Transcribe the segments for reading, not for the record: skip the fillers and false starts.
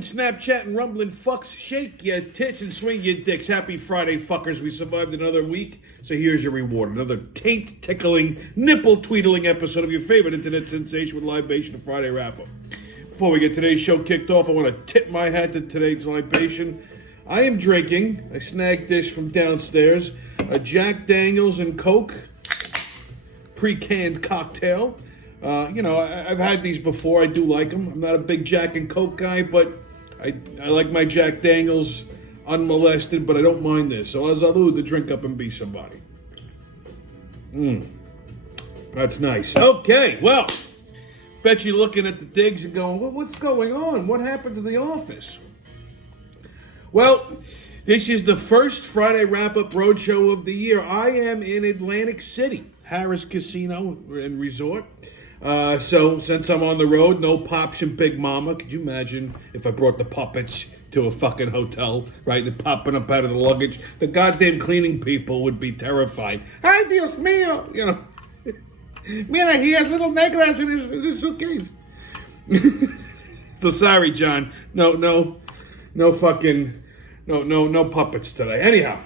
Facebooking, Snapchatting, rumbling fucks. Shake your tits and swing your dicks. Happy Friday, fuckers. We survived another week, so here's your reward. Another taint-tickling, nipple-tweedling episode of your favorite internet sensation with Libation, the Friday Wrap-Up. Before we get today's show kicked off, I want to tip my hat to today's libation. I am drinking, I snagged this from downstairs, a Jack Daniels and Coke pre-canned cocktail. I've had these before. I do like them. I'm not a big Jack and Coke guy, but I like my Jack Daniels unmolested, but I don't mind this. So I'll do to drink up and be somebody. That's nice. Okay, well, bet you're looking at the digs and going, well, what's going on? What happened to the office? Well, this is the first Friday wrap-up roadshow of the year. I am in Atlantic City, Harris Casino and Resort. So since I'm on the road, no Pops and Big Mama. Could you imagine if I brought the puppets to a fucking hotel, right? They're popping up out of the luggage. The goddamn cleaning people would be terrified. Ay, Dios mío! You know, mira, he has little negras in his suitcase. So sorry, John. No puppets today. Anyhow,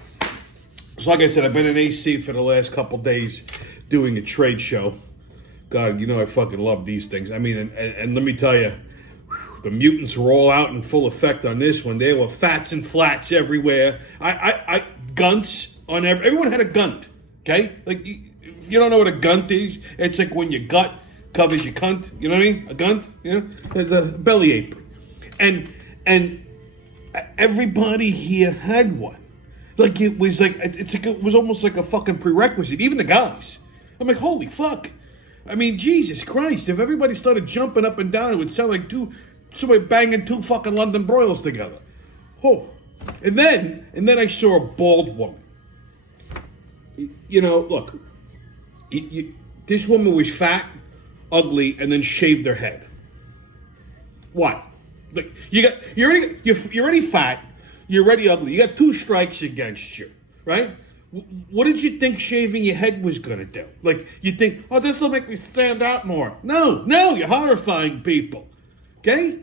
so like I said, I've been in AC for the last couple days doing a trade show. God, you know I fucking love these things. I mean, and let me tell you, the mutants were all out in full effect on this one. There were fats and flats everywhere. I gunts on everyone had a gunt. Okay, like if you don't know what a gunt is, it's like when your gut covers your cunt. You know what I mean? A gunt. You know, it's a belly apron, and everybody here had one. Like it was it was almost like a fucking prerequisite. Even the guys. I'm like, holy fuck. I mean, Jesus Christ, if everybody started jumping up and down, it would sound like somebody banging two fucking London broils together. Oh. And then I saw a bald woman. You know, look, this woman was fat, ugly, and then shaved her head. Why? Like, you're already fat, you're already ugly, you got two strikes against you, right? What did you think shaving your head was going to do? Like, you think, oh, this will make me stand out more. No, you're horrifying people. Okay?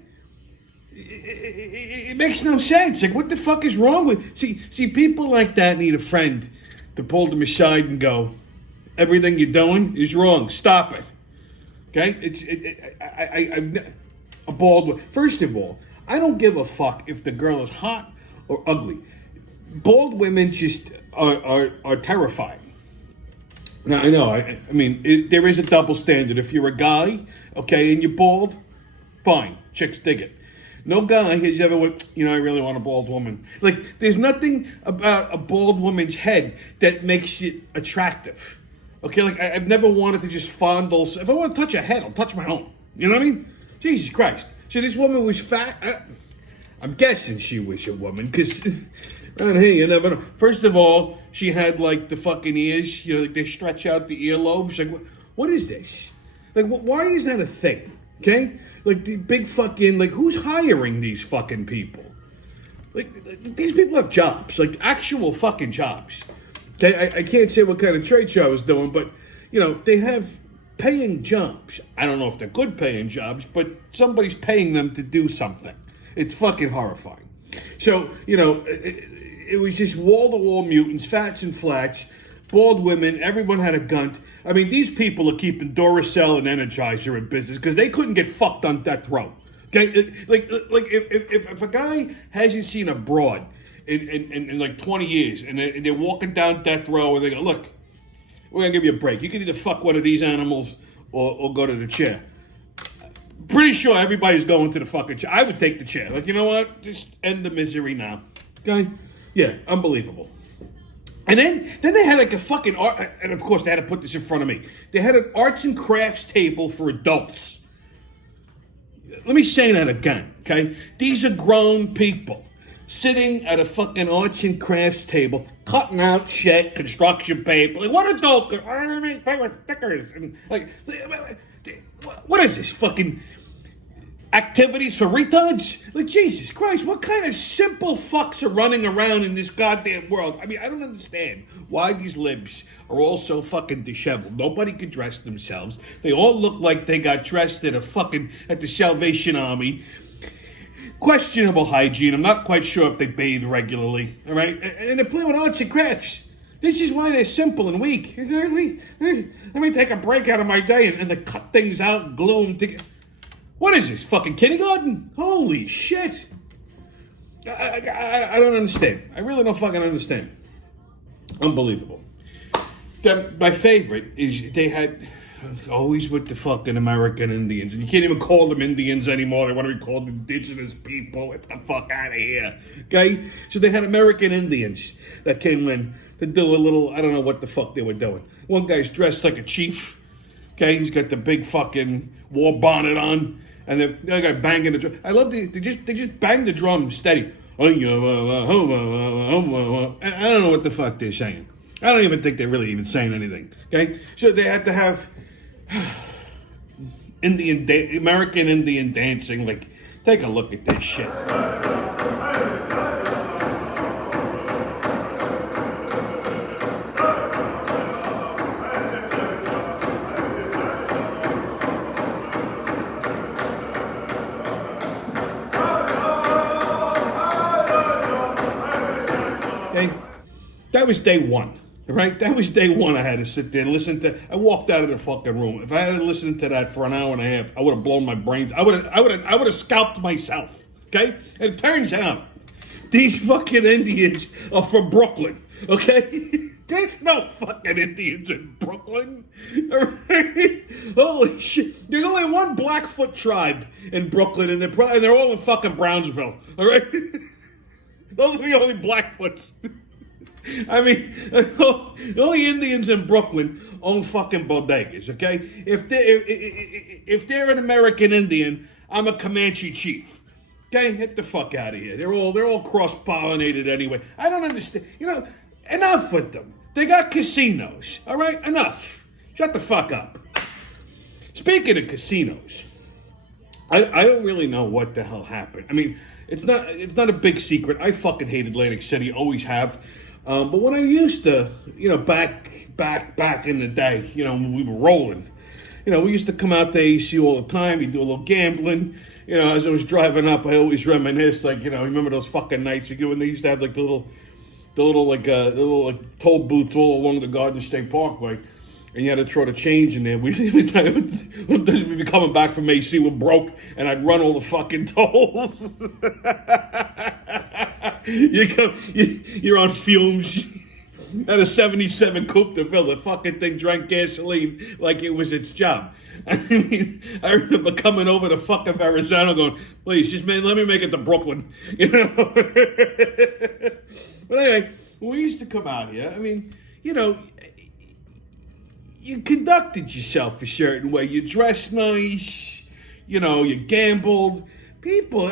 It makes no sense. Like, what the fuck is wrong with... See, people like that need a friend to pull them aside and go, everything you're doing is wrong. Stop it. Okay? A bald one. First of all, I don't give a fuck if the girl is hot or ugly. Bald women just... are terrifying. Now, I know, I mean, there is a double standard. If you're a guy, okay, and you're bald, fine, chicks dig it. No guy has ever went, I really want a bald woman. Like, there's nothing about a bald woman's head that makes it attractive. Okay, like, I've never wanted to just fondle, if I want to touch a head, I'll touch my own. You know what I mean? Jesus Christ. So this woman was fat. I'm guessing she was a woman, because... Around here, you never know. First of all, she had, like, the fucking ears. Like, they stretch out the earlobes. Like, what is this? Like, why is that a thing? Okay? Like, the big fucking... Like, who's hiring these fucking people? Like, these people have jobs. Like, actual fucking jobs. Okay? I can't say what kind of trade show I was doing, but, they have paying jobs. I don't know if they're good paying jobs, but somebody's paying them to do something. It's fucking horrifying. So, it was just wall-to-wall mutants, fats and flats, bald women, everyone had a gunt. I mean, these people are keeping Duracell and Energizer in business because they couldn't get fucked on death row. Okay? Like if a guy hasn't seen a broad in like 20 years and they're walking down death row and they go, look, we're going to give you a break. You can either fuck one of these animals or go to the chair. Pretty sure everybody's going to the fucking chair. I would take the chair. Like, you know what? Just end the misery now. Okay? Yeah, unbelievable. And then they had like a fucking art, and of course they had to put this in front of me. They had an arts and crafts table for adults. Let me say that again, okay? These are grown people sitting at a fucking arts and crafts table, cutting out shit, construction paper. Like, what adult? I mean, play with stickers and like, what is this fucking? Activities for retards? Like, Jesus Christ, what kind of simple fucks are running around in this goddamn world? I mean, I don't understand why these libs are all so fucking disheveled. Nobody can dress themselves. They all look like they got dressed at the Salvation Army. questionable hygiene. I'm not quite sure if they bathe regularly. All right, and they're playing with arts and crafts. This is why they're simple and weak. Let me take a break out of my day and to cut things out, glue them together. What is this, fucking kindergarten? Holy shit. I don't understand. I really don't fucking understand. Unbelievable. My favorite is they had always with the fucking American Indians. And you can't even call them Indians anymore. They want to be called indigenous people. Get the fuck out of here. Okay? So they had American Indians that came in to do a little, I don't know what the fuck they were doing. One guy's dressed like a chief. Okay? He's got the big fucking war bonnet on. And the other guy banging the drum. I love they just bang the drum steady. And I don't know what the fuck they're saying. I don't even think they're really even saying anything. Okay? So they had to have American Indian dancing. Like, take a look at this shit. Okay? That was day one. Right? That was day one. I had to sit there and listen to. I walked out of the fucking room. If I had to listen to that for an hour and a half, I would have blown my brains. I would have scalped myself. Okay? And it turns out these fucking Indians are from Brooklyn. Okay? There's no fucking Indians in Brooklyn. All right? Holy shit! There's only one Blackfoot tribe in Brooklyn, and they're all in fucking Brownsville. All right? Those are the only Blackfoots. I mean, the only Indians in Brooklyn own fucking bodegas, okay? If they're an American Indian, I'm a Comanche chief. Okay? Get the fuck out of here. They're all cross-pollinated anyway. I don't understand. You know, enough with them. They got casinos, all right? Enough. Shut the fuck up. Speaking of casinos, I don't really know what the hell happened. I mean, it's not a big secret. I fucking hate Atlantic City, always have. But when I used to, you know, back in the day, you know, when we were rolling, you know, we used to come out to AC all the time. You do a little gambling. You know, as I was driving up, I always reminisce, like, you know, remember those fucking nights when they used to have like the little toll booths all along the Garden State Parkway, and you had to throw the change in there. We'd be coming back from AC, we're broke, and I'd run all the fucking tolls. You're on fumes. Had a 77 Coupe de Ville. The fucking thing drank gasoline like it was its job. I mean, I remember coming over to fucking Arizona going, please, just let me make it to Brooklyn. You know? But anyway, when we used to come out here, I mean, you know, you conducted yourself a certain way. You dressed nice. You know, you gambled. People,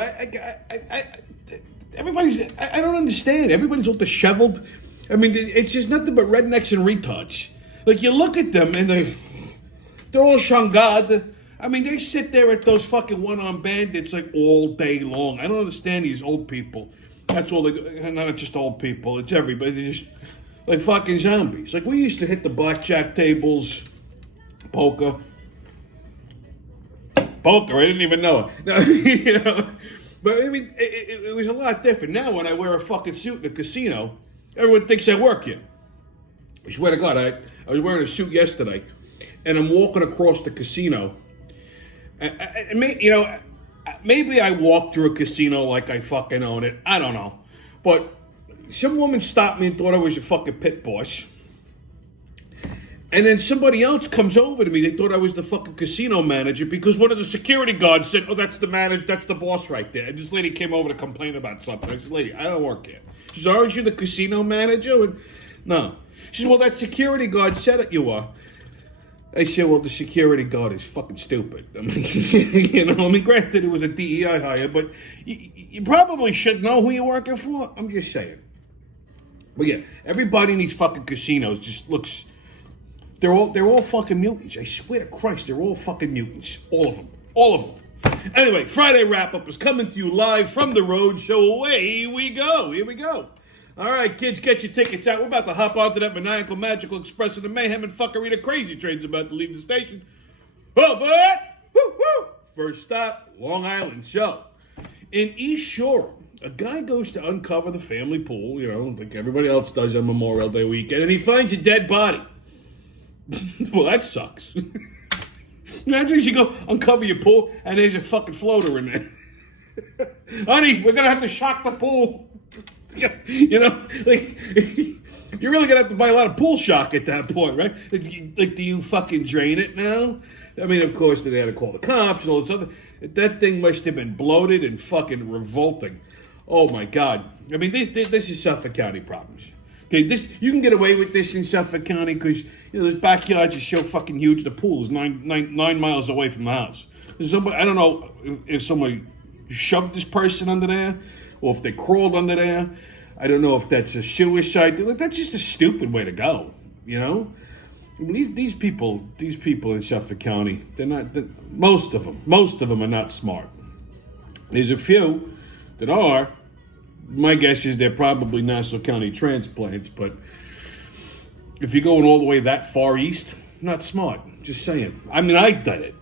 everybody's, I don't understand. Everybody's all disheveled. I mean, it's just nothing but rednecks and retards. Like, you look at them and they're all shangad. I mean, they sit there at those fucking one-armed bandits like all day long. I don't understand these old people. That's all they do. And not just old people. It's everybody. They're just like fucking zombies. Like, we used to hit the blackjack tables, poker. Poker, I didn't even know it. No, you know, but I mean, it was a lot different. Now, when I wear a fucking suit in a casino, everyone thinks I work here. I swear to God, I was wearing a suit yesterday, and I'm walking across the casino. You know, maybe I walk through a casino like I fucking own it. I don't know. But some woman stopped me and thought I was a fucking pit boss. And then somebody else comes over to me. They thought I was the fucking casino manager because one of the security guards said, oh, that's the manager, that's the boss right there. And this lady came over to complain about something. I said, lady, I don't work here. She said, aren't you the casino manager? And, no. She said, well, that security guard said that you are. I said, well, the security guard is fucking stupid. I mean, you know, I mean, granted, it was a DEI hire, but you probably should know who you're working for. I'm just saying. But yeah, everybody in these fucking casinos just looks... They're all fucking mutants. I swear to Christ, they're all fucking mutants. All of them. All of them. Anyway, Friday wrap-up is coming to you live from the Roadshow. Away we go. Here we go. All right, kids, get your tickets out. We're about to hop onto that maniacal, magical express of the mayhem and fuckery. The crazy train's about to leave the station. Oh, boy! Woo, woo! First stop, Long Island Show. In East Shore, a guy goes to uncover the family pool, like everybody else does on Memorial Day weekend, and he finds a dead body. Well, that sucks. Imagine you go uncover your pool, and there's a fucking floater in there. Honey, we're going to have to shock the pool. Like, you're really going to have to buy a lot of pool shock at that point, right? Like, do you fucking drain it now? I mean, of course, they had to call the cops and all this other. That thing must have been bloated and fucking revolting. Oh my God! I mean, this is Suffolk County problems. Okay, you can get away with this in Suffolk County because those backyards are so fucking huge. The pool is 9 miles away from the house. I don't know if somebody shoved this person under there or if they crawled under there. I don't know if that's a suicide. That's just a stupid way to go. I mean, these people in Suffolk County, most of them are not smart. There's a few that are. My guess is they're probably Nassau County transplants, but if you're going all the way that far east, not smart. Just saying. I mean, I did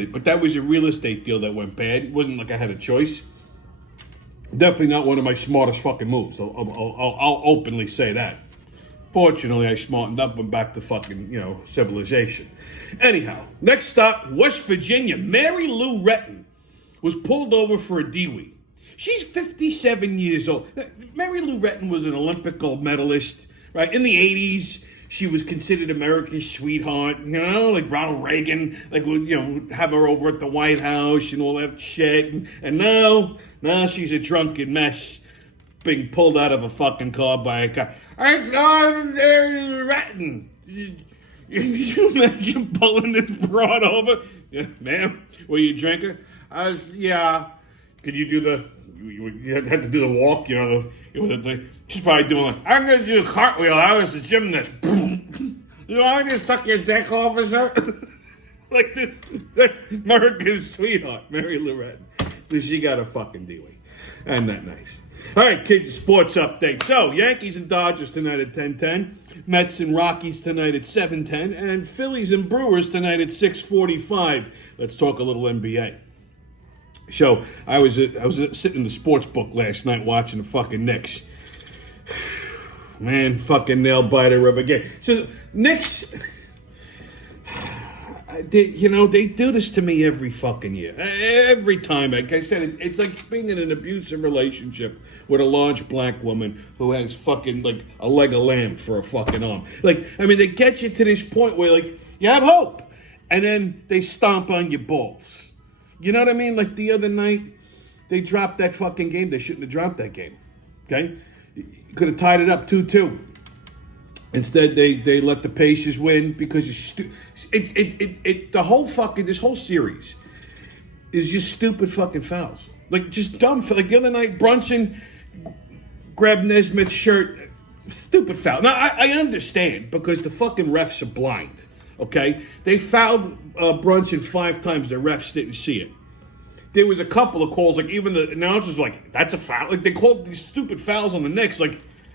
it, but that was a real estate deal that went bad. It wasn't like I had a choice. Definitely not one of my smartest fucking moves. I'll openly say that. Fortunately, I smartened up and went back to fucking, civilization. Anyhow, next stop, West Virginia. Mary Lou Retton was pulled over for a DWI. She's 57 years old. Mary Lou Retton was an Olympic gold medalist, right? In the 80s, she was considered America's sweetheart, like Ronald Reagan, have her over at the White House and all that shit. And now she's a drunken mess being pulled out of a fucking car by a car. I saw Mary Lou Retton. Could you imagine pulling this broad over? Yeah, ma'am, were you a drinker? Yeah. Could you do you had to do the walk, she's probably doing I'm going to do a cartwheel. I was a gymnast. You want me to suck your dick, officer? Like this. That's America's sweetheart, Mary Lou Retton. So she got a fucking DWI. Isn't that nice? All right, kids, sports update. So, Yankees and Dodgers tonight at 10:10. Mets and Rockies tonight at 7:10. And Phillies and Brewers tonight at 6:45. Let's talk a little NBA. So, I was sitting in the sports book last night watching the fucking Knicks. Man, fucking nail biter of a game. So, Knicks, they do this to me every fucking year. Every time. Like I said, it's like being in an abusive relationship with a large black woman who has fucking, a leg of lamb for a fucking arm. They get you to this point where, you have hope. And then they stomp on your balls. You know what I mean? Like the other night, they dropped that fucking game. They shouldn't have dropped that game. Okay? Could have tied it up 2-2. Instead, they let the Pacers win because the whole fucking, this whole series is just stupid fucking fouls. Just dumb. Like the other night, Brunson grabbed Nesmith's shirt. Stupid foul. Now, I understand because the fucking refs are blind. Okay? They fouled Brunson 5 times. The refs didn't see it. There was a couple of calls, even the announcers that's a foul. They called these stupid fouls on the Knicks.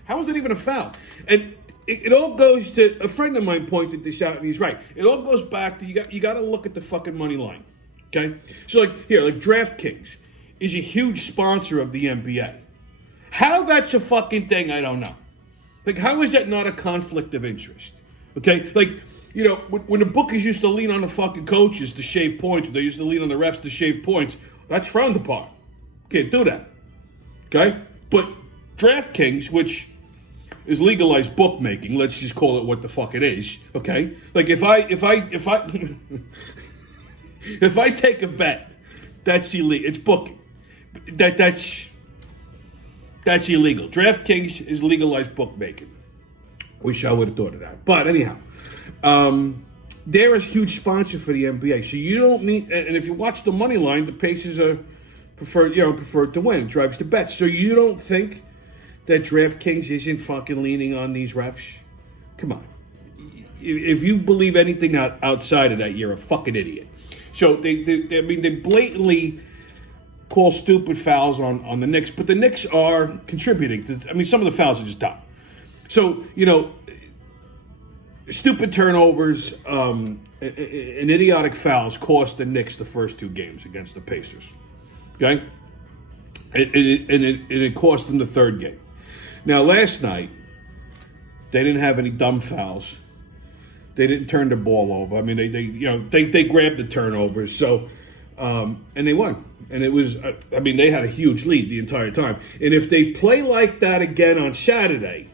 How is that even a foul? And it all goes to, a friend of mine pointed this out, and he's right. It all goes back to, you got to look at the fucking money line. Okay? So, DraftKings is a huge sponsor of the NBA. How that's a fucking thing, I don't know. How is that not a conflict of interest? Okay? When the bookies used to lean on the fucking coaches to shave points, or they used to lean on the refs to shave points, that's frowned upon. Can't do that. Okay? But DraftKings, which is legalized bookmaking, let's just call it what the fuck it is, okay? If I take a bet, that's illegal. It's booking. That's illegal. DraftKings is legalized bookmaking. Wish I would have thought of that. But anyhow, they're a huge sponsor for the NBA. So you don't need, and if you watch the money line, the Pacers are preferred to win. It drives the bets. So you don't think that DraftKings isn't fucking leaning on these refs? Come on. If you believe anything outside of that, you're a fucking idiot. So they blatantly call stupid fouls on the Knicks, but the Knicks are contributing to, some of the fouls are just dumb. So, stupid turnovers and idiotic fouls cost the Knicks the first 2 games against the Pacers. Okay? it cost them the third game. Now, last night, they didn't have any dumb fouls. They didn't turn the ball over. I mean, they grabbed the turnovers. So, and they won. And it was, I mean, they had a huge lead the entire time. And if they play like that again on Saturday,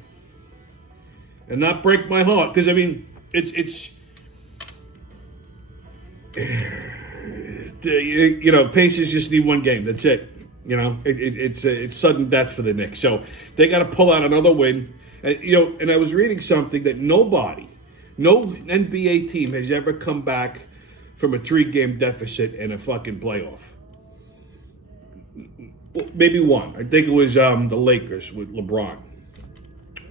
and not break my heart, because I mean, it's Pacers just need one game. That's it. It's sudden death for the Knicks. So they got to pull out another win. And I was reading something that no NBA team has ever come back from a 3-game deficit in a fucking playoff. Maybe one. I think it was the Lakers with LeBron.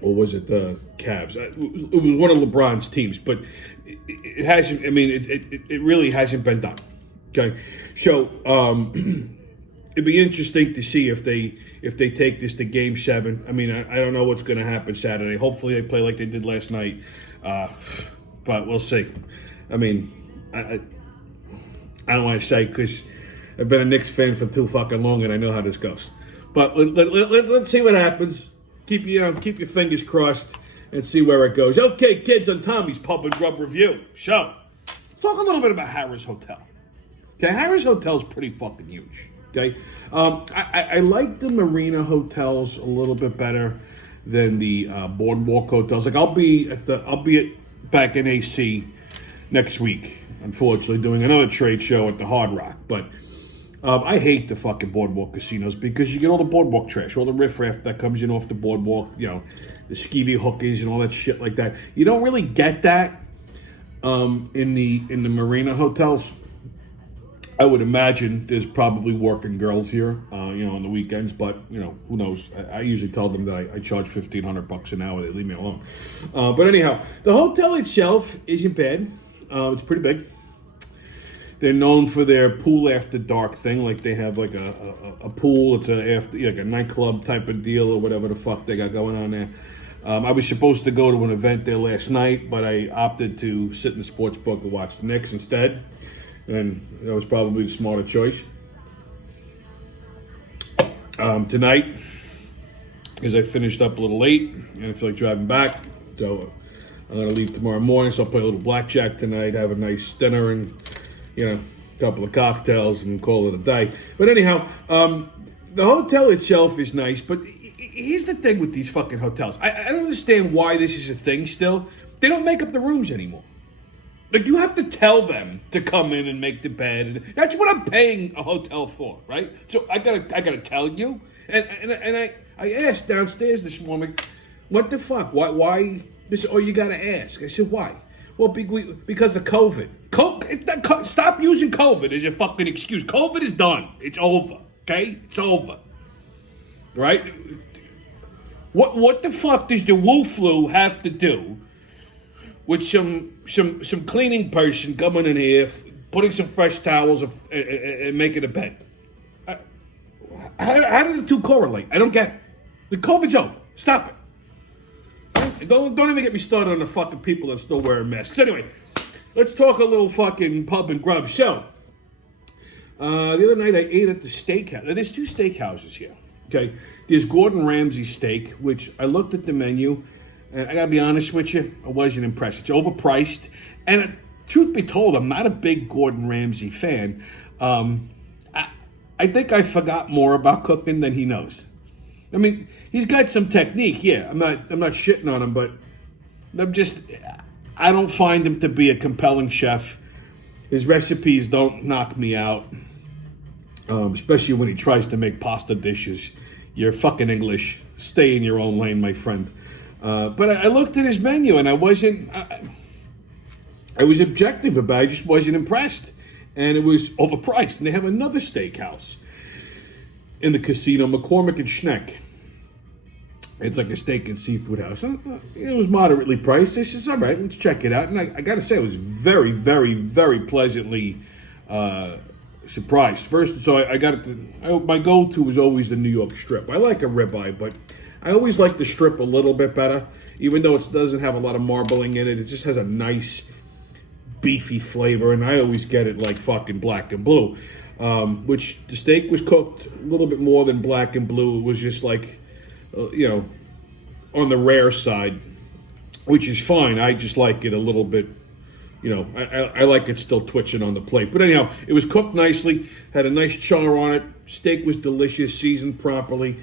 Or was it the Cavs? It was one of LeBron's teams, but it hasn't. I mean, it really hasn't been done. Okay, so it'd be interesting to see if they take this to Game 7. I mean, I don't know what's going to happen Saturday. Hopefully, they play like they did last night, but we'll see. I mean, I don't want to say because I've been a Knicks fan for too fucking long, and I know how this goes. But let's see what happens. Keep your fingers crossed and see where it goes. Okay, kids, on Tommy's Pub and Grub Review show. Let's talk a little bit about Harrah's Hotel. Okay, Harrah's Hotel is pretty fucking huge. Okay, I like the Marina hotels a little bit better than the Boardwalk hotels. Like I'll be back in AC next week. Unfortunately, doing another trade show at the Hard Rock, but. I hate the fucking boardwalk casinos because you get all the boardwalk trash, all the riffraff that comes in off the boardwalk, the skeevy hookers and all that shit like that. You don't really get that in the Marina hotels. I would imagine there's probably working girls here, on the weekends, but who knows? I usually tell them that I charge $1,500 an hour. They leave me alone. But anyhow, the hotel itself isn't bad. It's pretty big. They're known for their pool after dark thing, like they have like a pool. It's a nightclub type of deal or whatever the fuck they got going on there. I was supposed to go to an event there last night, but I opted to sit in the sports book and watch the Knicks instead, and that was probably the smarter choice. Tonight, because I finished up a little late and I feel like driving back, so I'm gonna leave tomorrow morning. So I'll play a little blackjack tonight, have a nice dinner, and a couple of cocktails and call it a day. But anyhow, the hotel itself is nice, but here's the thing with these fucking hotels. I don't understand why this is a thing still. They don't make up the rooms anymore. Like, you have to tell them to come in and make the bed. And that's what I'm paying a hotel for, right? So I gotta tell you. And I asked downstairs this morning, what the fuck? Why this? Oh, you gotta ask. I said, why? Well, because of COVID. Stop using COVID as your fucking excuse. COVID is done. It's over. Okay? It's over. Right? What the fuck does the Wu flu have to do with some cleaning person coming in here, putting some fresh towels and making a bed? How do the two correlate? I don't get it. The COVID's over. Stop it. And don't even get me started on the fucking people that are still wearing masks. Anyway, let's talk a little fucking pub and grub. So, the other night I ate at the steakhouse. There's two steakhouses here. Okay, there's Gordon Ramsay steak, which I looked at the menu, and I gotta be honest with you, I wasn't impressed. It's overpriced, and truth be told, I'm not a big Gordon Ramsay fan. I think I forgot more about cooking than he knows. I mean, he's got some technique, yeah. I'm not shitting on him, but I don't find him to be a compelling chef. His recipes don't knock me out, especially when he tries to make pasta dishes. You're fucking English. Stay in your own lane, my friend. But I looked at his menu and I was objective about it. I just wasn't impressed. And it was overpriced. And they have another steakhouse in the casino, McCormick and Schneck. It's like a steak and seafood house. It was moderately priced. I said, all right, let's check it out. And I got to say, I was very, very, very pleasantly surprised. First, so I got it. My go-to was always the New York strip. I like a ribeye, but I always like the strip a little bit better. Even though it doesn't have a lot of marbling in it, it just has a nice beefy flavor, and I always get it like fucking black and blue. which the steak was cooked a little bit more than black and blue. It was just like, on the rare side, which is fine. I just like it a little bit, I like it still twitching on the plate. But anyhow, it was cooked nicely, had a nice char on it. Steak was delicious, seasoned properly.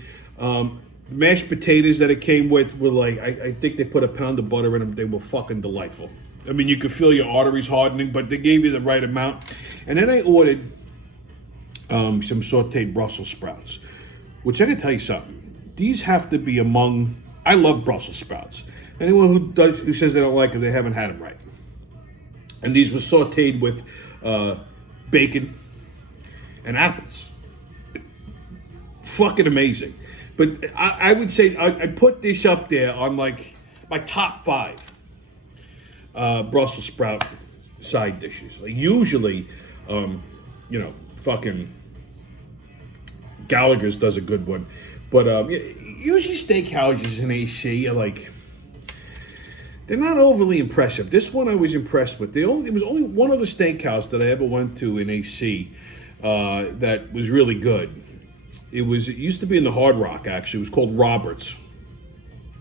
Mashed potatoes that it came with were like, I think they put a pound of butter in them. They were fucking delightful. I mean, you could feel your arteries hardening, but they gave you the right amount. And then I ordered some sauteed Brussels sprouts, which I can tell you something. These have to be among, I love Brussels sprouts. Anyone who says they don't like them, they haven't had them right. And these were sauteed with bacon and apples. Fucking amazing. But I would say I put this up there on like my top 5 Brussels sprout side dishes. Like usually, fucking Gallagher's does a good one. But usually steakhouses in AC are like, they're not overly impressive. This one I was impressed with. It was only one other steakhouse that I ever went to in AC that was really good. It used to be in the Hard Rock, actually. It was called Roberts.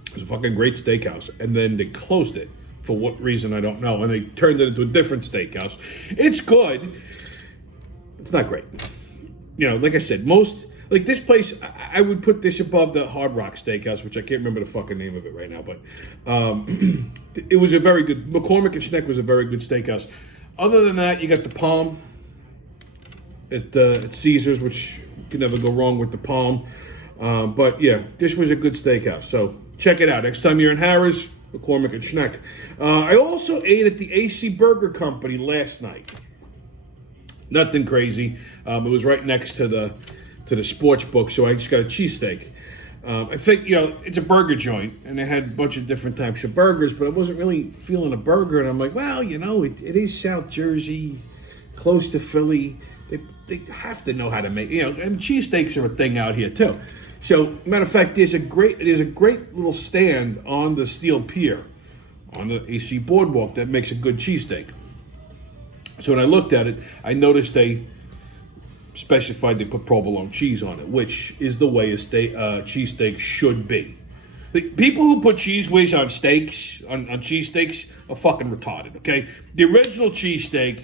It was a fucking great steakhouse. And then they closed it. For what reason, I don't know. And they turned it into a different steakhouse. It's good. It's not great. Like I said, like this place, I would put this above the Hard Rock Steakhouse, which I can't remember the fucking name of it right now. But it was a very good, McCormick and Schneck was a very good steakhouse. Other than that, you got the Palm at Caesars, which you can never go wrong with the Palm. But yeah, this was a good steakhouse. So check it out. Next time you're in Harrah's, McCormick and Schneck. I also ate at the AC Burger Company last night. Nothing crazy. It was right next to the sports book, so I just got a cheesesteak. I think, it's a burger joint, and they had a bunch of different types of burgers, but I wasn't really feeling a burger, and I'm like, well, it is South Jersey, close to Philly. They have to know how to make, and cheesesteaks are a thing out here too. So, matter of fact, there's a great little stand on the steel pier on the AC boardwalk that makes a good cheesesteak. So when I looked at it, I noticed they specified they put provolone cheese on it, which is the way a cheesesteak should be. The people who put cheese whiz on steaks, on cheesesteaks, are fucking retarded, okay? The original cheesesteak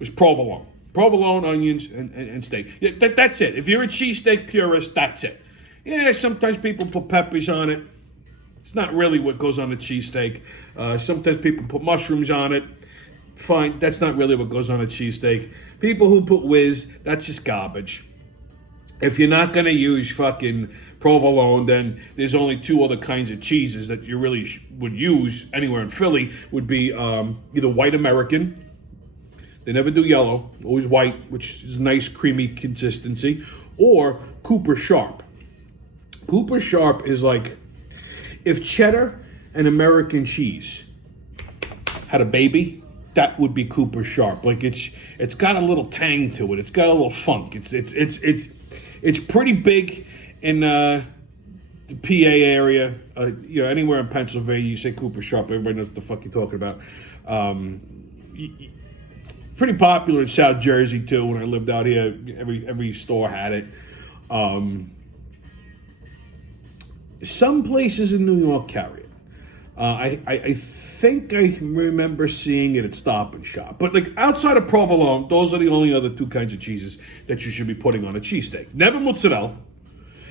was provolone. Provolone, onions, and steak. Yeah, that's it. If you're a cheesesteak purist, that's it. Yeah, sometimes people put peppers on it. It's not really what goes on a cheesesteak. Sometimes people put mushrooms on it. Fine, that's not really what goes on a cheesesteak. People who put whiz, that's just garbage. If you're not going to use fucking provolone, then there's only 2 other kinds of cheeses that you really would use anywhere in Philly. Would be either white American. They never do yellow, always white, which is nice creamy consistency, or Cooper Sharp. Cooper Sharp is like if cheddar and American cheese had a baby, that would be Cooper Sharp. Like it's got a little tang to it. It's got a little funk. It's pretty big in the PA area. Anywhere in Pennsylvania, you say Cooper Sharp, everybody knows what the fuck you're talking about. Pretty popular in South Jersey too. When I lived out here, every store had it. Some places in New York carry it. I think I remember seeing it at Stop and Shop. But like outside of provolone, those are the only other 2 kinds of cheeses that you should be putting on a cheesesteak. Never mozzarella.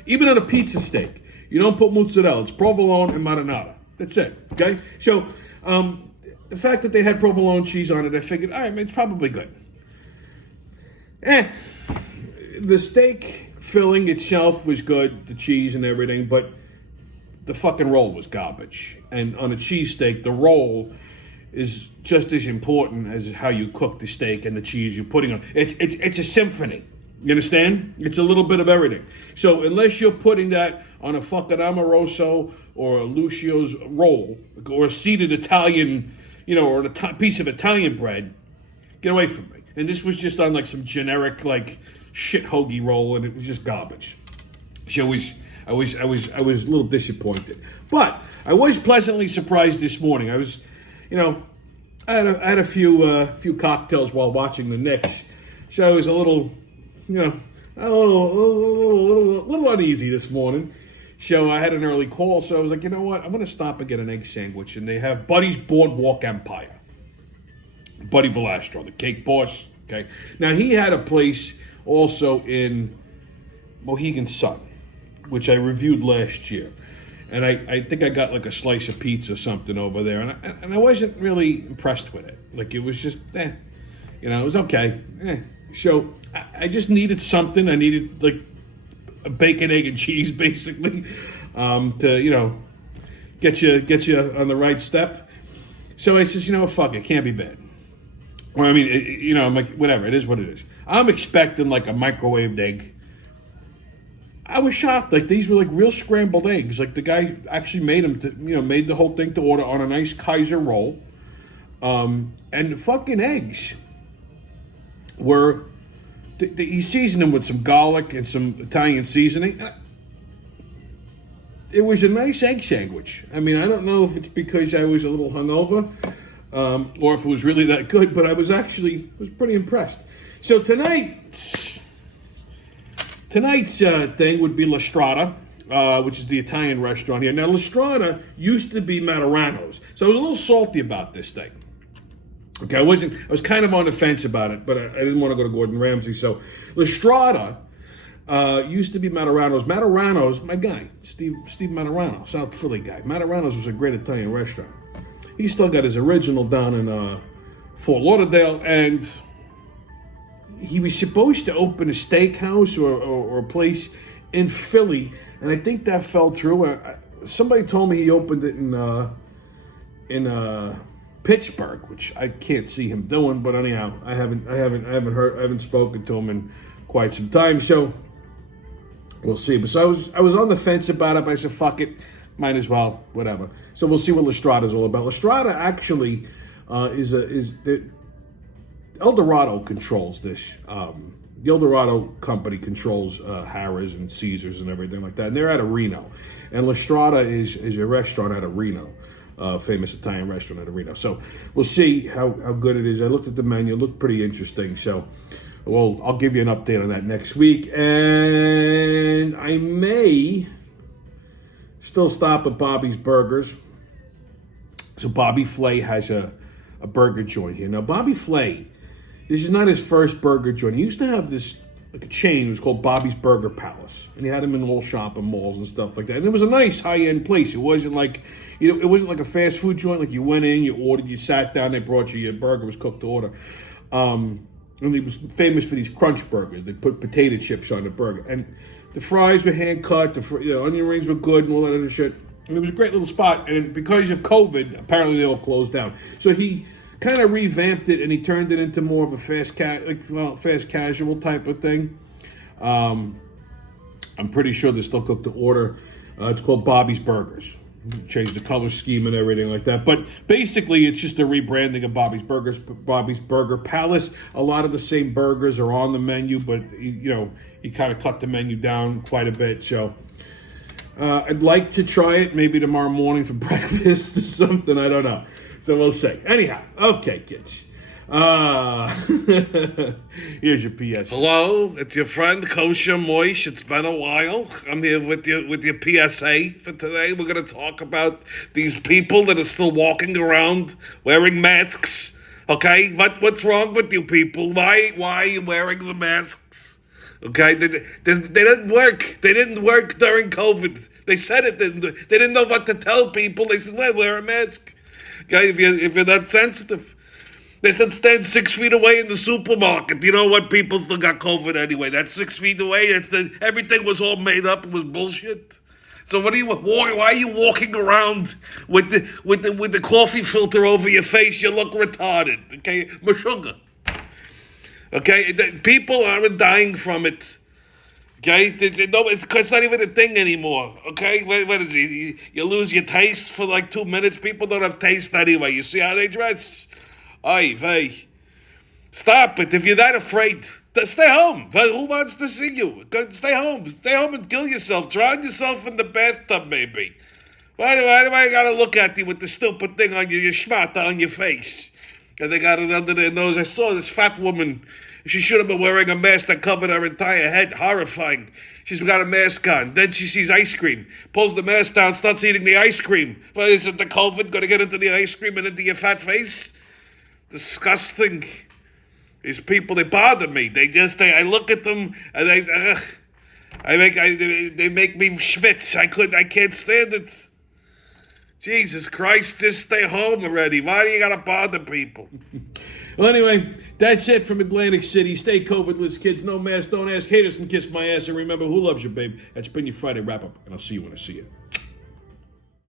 Even on a pizza steak, you don't put mozzarella. It's provolone and marinara. That's it. Okay. So the fact that they had provolone cheese on it, I figured, all right, it's probably good. The steak filling itself was good, the cheese and everything, but the fucking roll was garbage. And on a cheesesteak, the roll is just as important as how you cook the steak and the cheese you're putting on. It's a symphony. You understand? It's a little bit of everything. So unless you're putting that on a fucking amoroso or a Lucio's roll or a seeded Italian, or a piece of Italian bread, get away from me. And this was just on like some generic like shit hoagie roll, and it was just garbage. So I was a little disappointed, but I was pleasantly surprised this morning. I was, I had a few cocktails while watching the Knicks, so I was a little a little uneasy this morning. So I had an early call, so I was like, you know what? I'm going to stop and get an egg sandwich. And they have Buddy's Boardwalk Empire. Buddy Velastro, the cake boss. Okay. Now, he had a place also in Mohegan Sun, which I reviewed last year. And I think I got like a slice of pizza or something over there. And I wasn't really impressed with it. Like, it was just, it was okay. So I just needed something. I needed, like, a bacon, egg, and cheese, basically, to, get you on the right step. So I says, fuck it, can't be bad. Well, I mean, I'm like, whatever, it is what it is. I'm expecting, like, a microwaved egg. I was shocked. Like, these were, like, real scrambled eggs. Like, the guy actually made them, made the whole thing to order on a nice Kaiser roll. And the fucking eggs were... He seasoned them with some garlic and some Italian seasoning. It was a nice egg sandwich. I mean, I don't know if it's because I was a little hungover or if it was really that good, but I was pretty impressed. So tonight's thing would be La Strada, which is the Italian restaurant here. Now, La Strada used to be Materano's, so I was a little salty about this thing. Okay, I was kind of on the fence about it, but I didn't want to go to Gordon Ramsay. So, La Strada used to be Materano's. Materano's, my guy, Steve Materano, South Philly guy. Materano's was a great Italian restaurant. He still got his original down in Fort Lauderdale, and he was supposed to open a steakhouse or a place in Philly, and I think that fell through. Somebody told me he opened it in Pittsburgh, which I can't see him doing, but anyhow, I haven't spoken to him in quite some time, so we'll see. But so I was on the fence about it, but I said, fuck it, might as well, whatever. So we'll see what La Strada is all about. La Strada actually is El Dorado controls this. The El Dorado company controls Harrah's and Caesars and everything like that, and they're out of Reno. And La Strada is a restaurant out of Reno. Famous Italian restaurant out of Reno. So we'll see how good it is. I looked at the menu. It looked pretty interesting. So I'll give you an update on that next week. And I may still stop at Bobby's Burgers. So Bobby Flay has a burger joint here. Now, Bobby Flay, this is not his first burger joint. He used to have this, like a chain. It was called Bobby's Burger Palace. And he had them in little shopping malls and stuff like that. And it was a nice high-end place. It wasn't like... it wasn't like a fast food joint. Like, you went in, you ordered, you sat down, they brought you your burger, was cooked to order. And he was famous for these crunch burgers. They put potato chips on the burger. And the fries were hand-cut, the onion rings were good and all that other shit. And it was a great little spot. And because of COVID, apparently they all closed down. So he kind of revamped it, and he turned it into more of a fast casual type of thing. I'm pretty sure they still cook to order. It's called Bobby's Burgers. Change the color scheme and everything like that. But basically, it's just a rebranding of Bobby's Burgers, Bobby's Burger Palace. A lot of the same burgers are on the menu, but, he kind of cut the menu down quite a bit. So I'd like to try it maybe tomorrow morning for breakfast or something. I don't know. So we'll see. Anyhow, okay, kids. Here's your PS. Hello, it's your friend Kosher Moish. It's been a while. I'm here with your PSA for today. We're going to talk about these people that are still walking around wearing masks. Okay, what's wrong with you people? Why are you wearing the masks? Okay, they didn't work. They didn't work during COVID. They said it didn't. They didn't know what to tell people. They said, well, wear a mask. Okay, if you're that sensitive. They said stand 6 feet away in the supermarket. You know what? People still got COVID anyway. That's 6 feet away. Everything was all made up. It was bullshit. So why are you walking around with the coffee filter over your face? You look retarded. Okay, Meshuggah. Okay, people aren't dying from it. Okay, it's not even a thing anymore. Okay, what is it? You lose your taste for like 2 minutes. People don't have taste anyway. You see how they dress? Hey, stop it. If you're that afraid, stay home. Who wants to see you? Stay home. Stay home and kill yourself. Drown yourself in the bathtub, maybe. Why do I gotta look at you with the stupid thing on your schmata on your face? and they got it under their nose. I saw this fat woman. She should have been wearing a mask that covered her entire head. Horrifying. She's got a mask on. Then she sees ice cream. Pulls the mask down, starts eating the ice cream. Well, isn't the COVID going to get into the ice cream and into your fat face? Disgusting. These people, they bother me. I look at them and they make me schwitz. I can't stand it. Jesus Christ, just stay home already. Why do you gotta bother people? Well, anyway, that's it from Atlantic City. Stay COVID-less, kids. No mask, don't ask. Haters and kiss my ass. And remember, who loves you, babe? That's been your Friday wrap-up, and I'll see you when I see you.